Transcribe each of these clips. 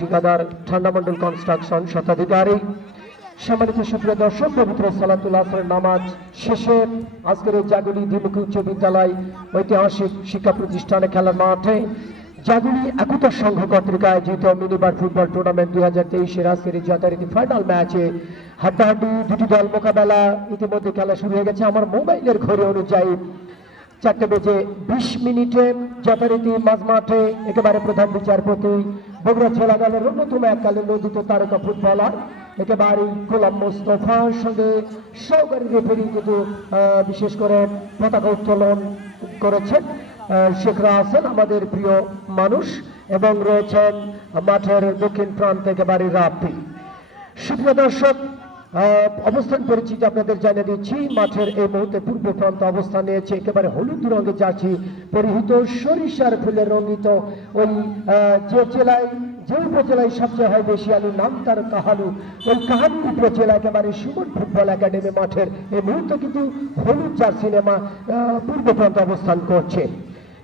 ঠিকাদার ঠান্ডা মন্ডল কনস্ট্রাকশন শতাধিকারী। সম্মানিত সুপ্রিয় দর্শক, পবিত্র সালাতুল আসরের নামাজ শেষে আজকের এই জাগুলি দ্বিমুখী উচ্চ বিদ্যালয় ঐতিহাসিক শিক্ষা প্রতিষ্ঠানে খেলার মাঠে জাগুলি একতা সংঘ কর্তৃক আয়োজিত মিনিবার ফুটবল টুর্নামেন্ট দুই হাজার তেইশের আজকের এই যথারীতি ফাইনাল ম্যাচে হাড্ডাহাড্ডি দুটি দল মোকাবেলা ইতিমধ্যে খেলা শুরু হয়ে গেছে আমার মোবাইলের ঘড়ি অনুযায়ী। চারটে বেজে বিশ মিনিটে যথারীতি মাঝ মাঠে একেবারে প্রধান বিচারপতি বগুড়া ছোলা দলের অন্যতম এককালীন নন্দিত তারকা ফুটবলার একেবারে গোলাম মোস্তফার সঙ্গে সহকারী রেফারি কিন্তু বিশেষ করে পতাকা উত্তোলন করেছেন শেখরা আছেন আমাদের প্রিয় মানুষ, এবং রয়েছেন মাঠের দক্ষিণ প্রান্ত একেবারে রাপি সুপ্রিয় দর্শক অবস্থান পরিচিতি আপনাদের জানিয়ে দিচ্ছি। মাঠের এই মুহূর্তে পূর্ব প্রান্ত অবস্থান নিয়েছে একেবারে হলুদ রঙের জার্সি পরিহিত সরিষার ফুলের রঙিত ওই যে জেলায় যে উপজেলায় সবচেয়ে হয় বেশি আলু নাম তার কাহালু। ওই কাহালু উপজেলা একেবারে সুমন ফুটবল একাডেমি মাঠের। এই মুহূর্তে কিন্তু হলুদ জার্সি নেমা আহ, পূর্ব প্রান্ত অবস্থান করছে।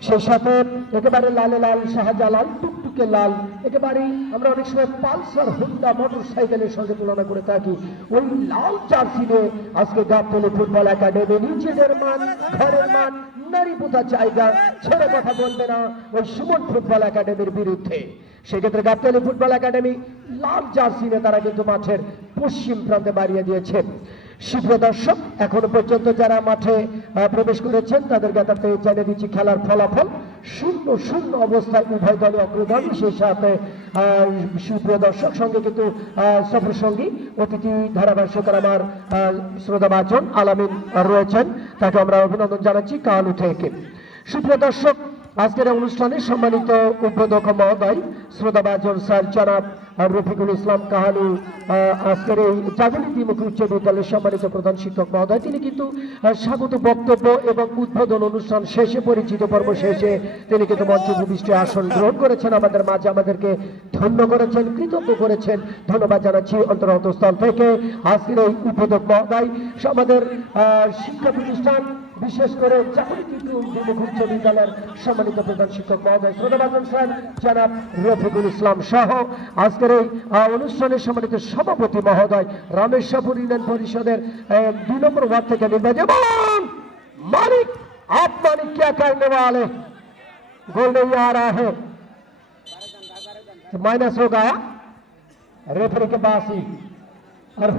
সেই সাথে একেবারে লালে লাল শাহজালাল, টুকটুকে লাল। একেবারে আমরা অনেক সময় পালসার, হুন্ডা মোটর সাইকেলের সঙ্গে তুলনা করে থাকি। ওই লাল জার্সি নিয়ে আজকে গাবতলী ফুটবল একাডেমি, নিজেদের মান, ঘরের মান, নারী পোতা জায়গা, ছেড়ে কথা বলবে না ওই সুমন ফুটবল একাডেমির বিরুদ্ধে। সেক্ষেত্রে গাবতলী ফুটবল একাডেমি লাল জার্সি নিয়ে তারা কিন্তু মাঠের পশ্চিম প্রান্তে বাড়িয়ে দিয়েছেন। সুপ্রিয় দর্শক এখনও পর্যন্ত যারা মাঠে প্রবেশ করেছেন তাদের জ্ঞাতার্থে জানিয়ে দিচ্ছি খেলার ফলাফল। শূন্য শূন্য অবস্থায় উভয় দলই অগ্রগামী সেই সাথে সুপ্রিয় দর্শক সঙ্গে কিন্তু সফর সঙ্গী অতিথি ধারাভাষ্যকার আমার আহ, শ্রোতাভাজন আলামিন রয়েছেন। তাকে আমরা অভিনন্দন জানাচ্ছি কালু থেকে। সুপ্রিয় দর্শক আজকের অনুষ্ঠানে সম্মানিত উদ্বোধক মহোদয় শ্রোতাভাজন স্যার জনাব রফিকুল ইসলাম কাহালু আজকের এই জাগরী দ্বিমুখী উচ্চ বিদ্যালয়ের সম্মানিত প্রধান শিক্ষক মহোদয়। তিনি কিন্তু স্বাগত বক্তব্য এবং উদ্বোধন অনুষ্ঠান শেষে পরিচিত পর্ব শেষে তিনি কিন্তু মঞ্চ ভূমিষ্ঠে আসন গ্রহণ করেছেন। আমাদের মাঝে আমাদেরকে ধন্য করেছেন, কৃতজ্ঞ করেছেন। ধন্যবাদ জানাচ্ছি অন্তর্গত স্থল থেকে আজকের এই উদ্বোধক মহোদয়। আমাদের শিক্ষা প্রতিষ্ঠান, বিশেষ করে উচ্চ বিদ্যালয়ের সম্মানিত প্রধান শিক্ষক মহোদয়। শ্রোতাবাদন স্যার, জনাব রফিকুল ইসলাম সহ। আজকের এই আহ, অনুষ্ঠানের সম্মানিত সভাপতি মহোদয় রামেশ্বরপুর ইউনিয়ন পরিষদের আহ, দুই নম্বর ওয়ার্ড থেকে নির্বাচিত বলুন, মালিক आप मालिक क्या करने वाले गोल नहीं आ रहा है माइनस हो गया रेफरी के पास ही और